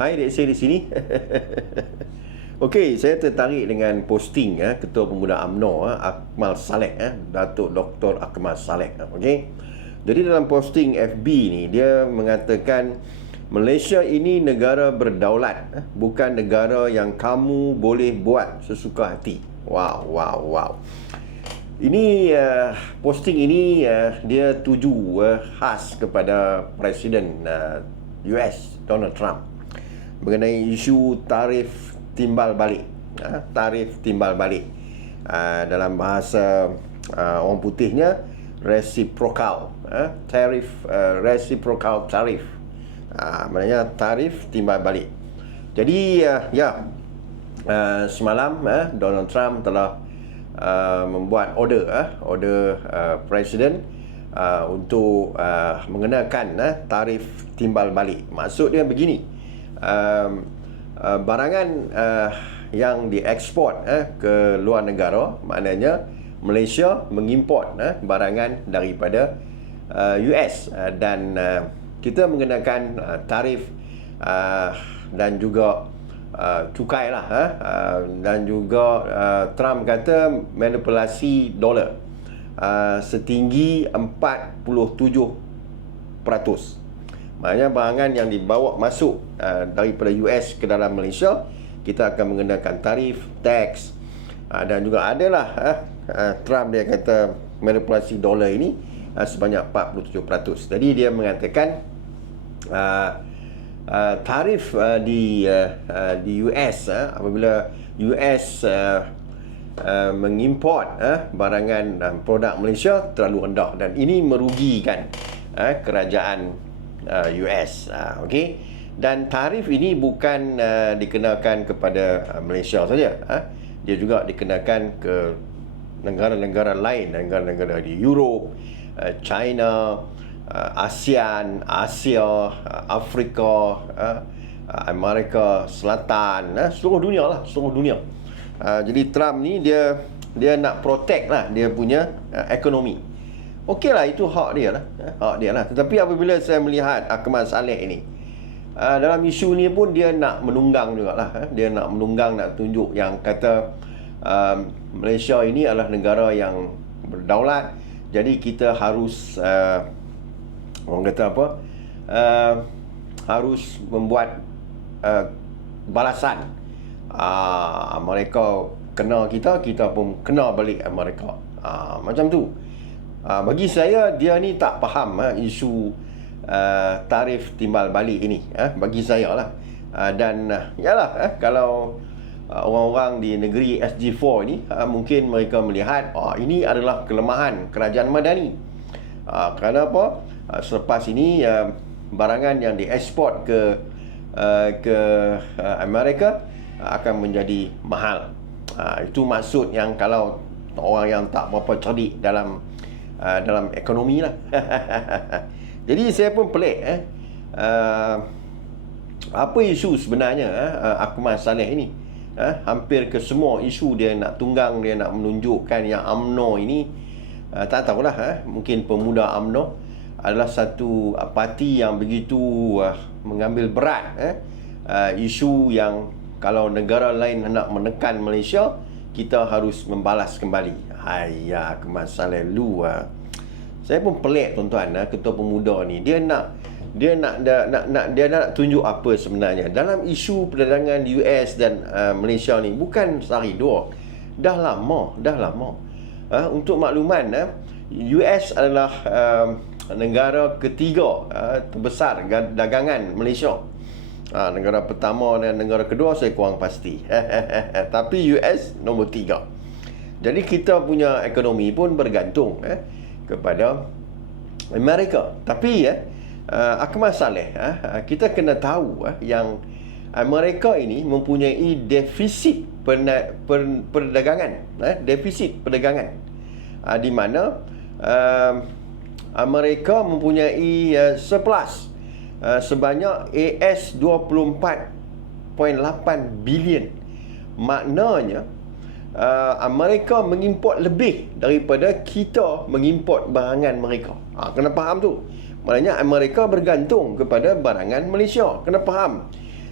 Hai, saya di sini. Okey, saya tertarik dengan posting ya, Ketua Pemuda UMNO eh, Akmal Saleh eh, Datuk Dr. Akmal Saleh. Okey. Jadi dalam posting FB ni dia mengatakan Malaysia ini negara berdaulat, bukan negara yang kamu boleh buat sesuka hati. Wow, wow, wow. Ini uh, posting ini uh, dia tuju uh, khas kepada Presiden uh, US Donald Trump mengenai isu tarif timbal balik. Uh, tarif timbal balik. Uh, dalam bahasa uh, orang putihnya reciprocal, uh, tarif uh, reciprocal tarif. Uh, maknanya tarif timbal balik. Jadi uh, ya uh, semalam uh, Donald Trump telah uh, membuat order uh, order uh, presiden uh, untuk uh, mengenakan uh, tarif timbal balik. Maksud dia begini. Um, uh, barangan uh, yang diekspor uh, ke luar negara maknanya Malaysia mengimport uh, barangan daripada uh, US uh, dan uh, kita mengenakan uh, tarif uh, dan juga uh, cukai lah uh, uh, dan juga uh, Trump kata manipulasi dolar uh, setinggi 47 maknanya barangan yang dibawa masuk uh, daripada US ke dalam Malaysia kita akan mengenakan tarif, tax. Uh, dan juga adalah uh, uh, Trump dia kata manipulasi dolar ini uh, sebanyak 47% jadi dia mengatakan uh, uh, tarif uh, di uh, uh, di US uh, apabila US uh, uh, mengimport uh, barangan uh, produk Malaysia terlalu rendah. Dan ini merugikan uh, kerajaan US uh, okey dan tarif ini bukan uh, dikenakan kepada uh, Malaysia saja uh, dia juga dikenakan ke negara-negara lain negara-negara di Europe uh, China uh, ASEAN, Asia, uh, Afrika, uh, Amerika Selatan, uh, seluruh dunia lah, seluruh dunia. Uh, jadi Trump ni dia dia nak protect lah dia punya uh, ekonomi. Okey lah itu hak dia lah, uh, hak dia lah. Tetapi apabila saya melihat Akmal Saleh ini, uh, dalam isu ni pun dia nak menunggang jugalah. Uh, dia nak menunggang nak tunjuk yang kata uh, Malaysia ini adalah negara yang berdaulat. Jadi kita harus uh, orang kata apa uh, harus membuat uh, balasan uh, mereka kena kita kita pun kena balik mereka uh, macam tu uh, bagi saya dia ni tak faham uh, isu uh, tarif timbal balik ini uh, bagi saya lah. Uh, dan uh, yalah uh, kalau uh, orang-orang di negeri SG4 ini uh, mungkin mereka melihat oh, ini adalah kelemahan kerajaan Madani. Uh, kerana apa? Selepas ini uh, barangan yang diekspor ke uh, ke uh, Amerika uh, akan menjadi mahal. Uh, itu maksud yang kalau orang yang tak berapa cerdik dalam uh, dalam ekonomi lah. Jadi saya pun pelik eh. Uh, apa isu sebenarnya eh, Akmal Saleh ini? Eh, hampir ke semua isu dia nak tunggang dia nak menunjukkan yang AMNO ini uh, tak tahulah eh, mungkin pemuda AMNO adalah satu parti yang begitu uh, mengambil berat eh uh, isu yang kalau negara lain nak menekan Malaysia kita harus membalas kembali ayah kemasalah lu uh. saya pun pelik tuan-tuan uh, ketua pemuda ni dia nak dia nak, nak nak nak dia nak tunjuk apa sebenarnya dalam isu perdagangan US dan uh, Malaysia ni bukan sehari dua dah lama dah lama uh, untuk makluman uh, US adalah uh, negara ketiga uh, terbesar dagangan Malaysia. Uh, negara pertama dan negara kedua saya kurang pasti. Tapi US nombor tiga. Jadi kita punya ekonomi pun bergantung eh, kepada Amerika. Tapi eh, uh, Akmal Saleh, uh, kita kena tahu uh, yang Amerika ini mempunyai defisit perna- per- perdagangan. Eh, defisit perdagangan. Uh, di mana uh, Amerika mempunyai uh, surplus uh, sebanyak AS 24.8 bilion. Maknanya uh, Amerika mengimport lebih daripada kita mengimport barangan mereka. Ha, kena faham tu. Maknanya Amerika bergantung kepada barangan Malaysia. Kena faham.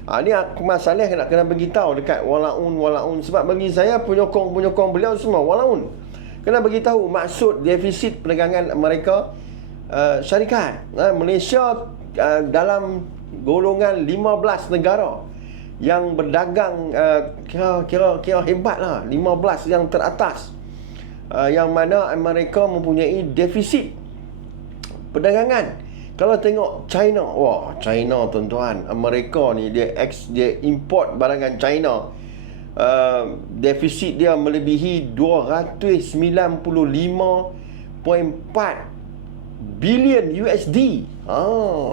Ha, ni Akmal Saleh nak kena beritahu dekat walaun walaun sebab bagi saya penyokong-penyokong beliau semua walaun kena beritahu maksud defisit perdagangan mereka uh, syarikat uh, Malaysia uh, dalam golongan 15 negara yang berdagang uh, kira kira kira hebat lah 15 yang teratas uh, yang mana mereka mempunyai defisit perdagangan kalau tengok China, wah China tuan-tuan, Amerika ni dia ex dia import barangan China. Uh, defisit dia melebihi 295.4 bilion USD. Ha,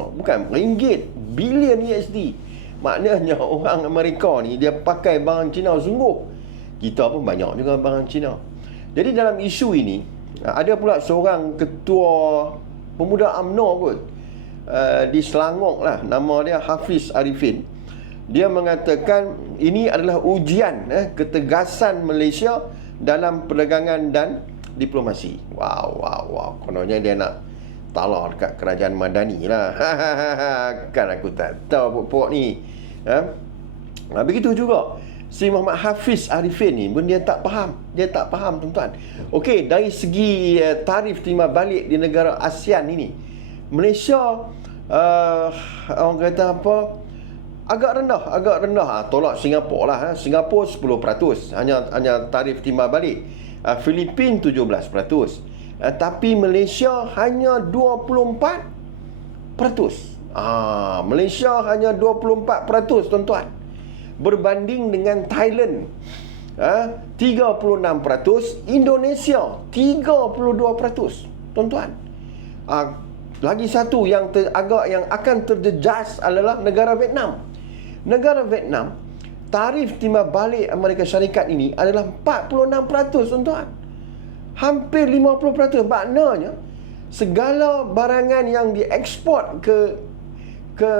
bukan ringgit, bilion USD. Maknanya orang Amerika ni dia pakai barang China sungguh. Kita pun banyak juga barang China. Jadi dalam isu ini ada pula seorang ketua pemuda UMNO kot. Uh, di Selangor lah. Nama dia Hafiz Arifin. Dia mengatakan ini adalah ujian eh, ketegasan Malaysia dalam perdagangan dan diplomasi. Wow wow wow. Kononnya dia nak talar dekat kerajaan Madani lah. Kan aku tak tahu pokok ni. Eh? nah, begitu juga. Si Muhammad Hafiz Arifin ni pun dia tak faham. Dia tak faham tuan-tuan. Okey, dari segi uh, tarif terima balik di negara ASEAN ini Malaysia uh, orang kata apa? Agak rendah agak rendah. Ha, tolak Singapura lah ha. Singapura 10% hanya hanya tarif timbal balik. Uh, Filipin 17% uh, tapi Malaysia hanya 24% ah Malaysia hanya 24% tuan-tuan berbanding dengan Thailand uh, 36% Indonesia 32% tuan-tuan uh, lagi satu yang ter, agak yang akan terjejas adalah negara Vietnam. Negara Vietnam tarif timbal balik Amerika Syarikat ini adalah 46% tuan-tuan. Hampir 50%. Maknanya segala barangan yang diekspor ke ke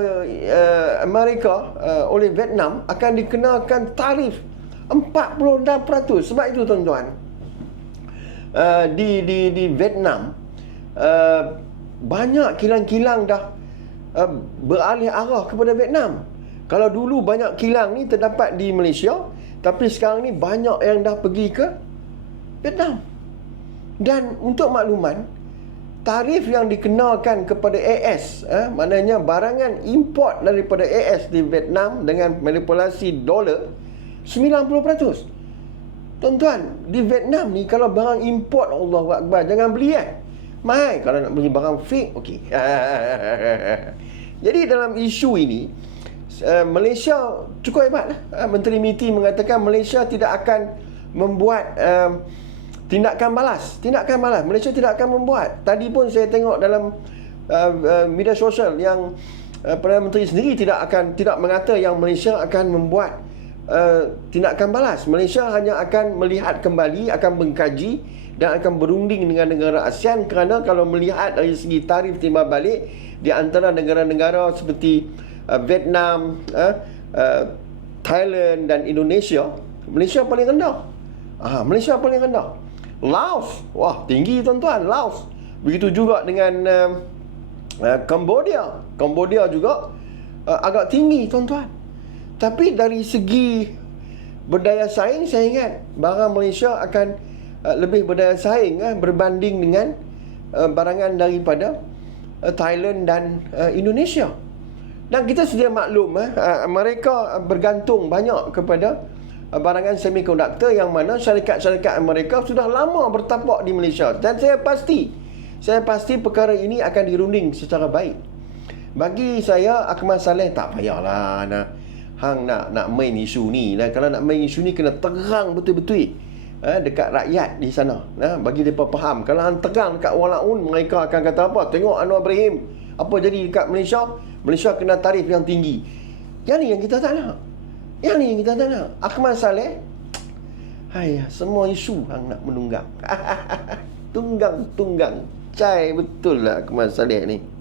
uh, Amerika uh, oleh Vietnam akan dikenakan tarif 46%. Sebab itu tuan-tuan uh, di di di Vietnam uh, banyak kilang-kilang dah uh, beralih arah kepada Vietnam. Kalau dulu banyak kilang ni terdapat di Malaysia, tapi sekarang ni banyak yang dah pergi ke Vietnam. Dan untuk makluman, tarif yang dikenakan kepada AS, eh, maknanya barangan import daripada AS di Vietnam dengan manipulasi dolar 90%. Tuan-tuan, di Vietnam ni kalau barang import Allah Akbar jangan beli eh. Mai kalau nak beli barang fake okey. Jadi dalam isu ini uh, Malaysia cukup hebat. Uh, Menteri MITI mengatakan Malaysia tidak akan membuat uh, tindakan balas. Tindakan balas Malaysia tidak akan membuat. Tadi pun saya tengok dalam uh, uh, media sosial yang uh, Perdana Menteri sendiri tidak akan tidak mengata yang Malaysia akan membuat uh, tindakan balas. Malaysia hanya akan melihat kembali, akan mengkaji dan akan berunding dengan negara ASEAN kerana kalau melihat dari segi tarif timbal balik di antara negara-negara seperti uh, Vietnam, uh, uh, Thailand dan Indonesia, Malaysia paling rendah. Ah, Malaysia paling rendah. Laos, wah tinggi tuan-tuan, Laos. Begitu juga dengan uh, uh, Cambodia. Cambodia juga uh, agak tinggi tuan-tuan. Tapi dari segi berdaya saing saya ingat barang Malaysia akan Uh, lebih berdaya saing uh, berbanding dengan uh, barangan daripada uh, Thailand dan uh, Indonesia. Dan kita sedia maklum uh, uh, mereka bergantung banyak kepada uh, barangan semikonduktor yang mana syarikat-syarikat mereka sudah lama bertapak di Malaysia. Dan saya pasti saya pasti perkara ini akan dirunding secara baik. Bagi saya Akmal Saleh tak payahlah nak hang nak nak main isu ni. Dan kalau nak main isu ni kena terang betul-betul eh, dekat rakyat di sana. Eh, bagi mereka faham. Kalau hang tegang dekat walaun mereka akan kata apa? Tengok Anwar Ibrahim apa jadi dekat Malaysia? Malaysia kena tarif yang tinggi. Yang ni yang kita tak nak yang ni kita tak nak Akmal Saleh? Hai semua isu hang nak menunggang. Tunggang tunggang cai betul lah Akmal Saleh ni